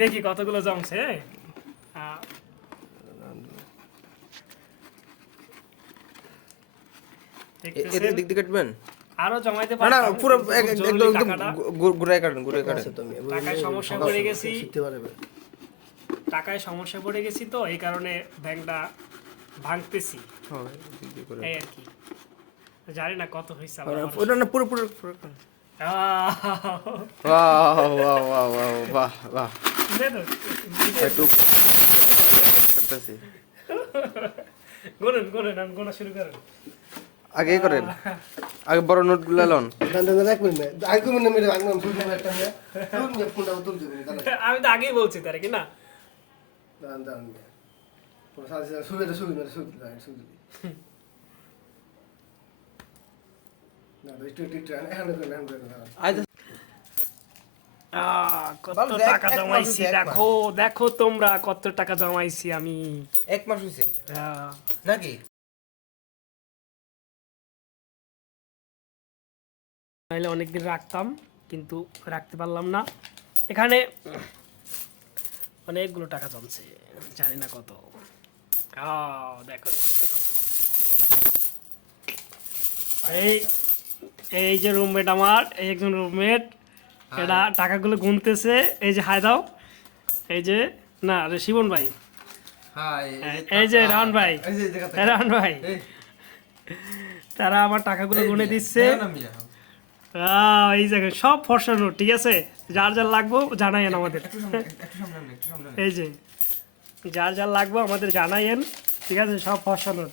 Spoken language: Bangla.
দেখি কতগুলো জমছে। দিক দিকে কাটবেন আরো জমাইতে না পারতাম পুরো কিন্তু একদম টাকাটা ঘুরায় কাটুন টাকায় সমস্যা পড়ে গেছি তো এই কারণে ব্যাংকটা ভাঙতেছি এই আর কি। জানি না কত হয়েছে ওটা না পুরো পুরো পুরো বাহ বাহ একটু করতেছি গোনেন গোনেন আমি গোনা শুরু করেন আগে করেন আগে বড় নোটগুলো লন আমি তো আগেই বলছি তার কি না কত টাকা জমাইছি দেখো দেখো তোমরা কত টাকা জমাইছি আমি। 1 মাস হইছে নাকি নাহলে অনেকদিন রাখতাম কিন্তু রাখতে পারলাম না। এখানে অনেকগুলো টাকা জমছে জানি না কত। দেখো এই এই যে রুমমেট আমার এই একজন রুমমেট এটা টাকাগুলো গুনতেছে। এই যে হাই দাও এই যে না রে শিবন ভাই এই যে রাউন ভাই রাউন ভাই তারা আমার টাকাগুলো গুনে দিচ্ছে। এই জায়গায় সব ফর্সা নোট ঠিক আছে যার যার লাগবো জানাইয়েন আমাদের এই যে যার যার লাগবো আমাদের জানাইয়েন ঠিক আছে সব ফর্সা নোট।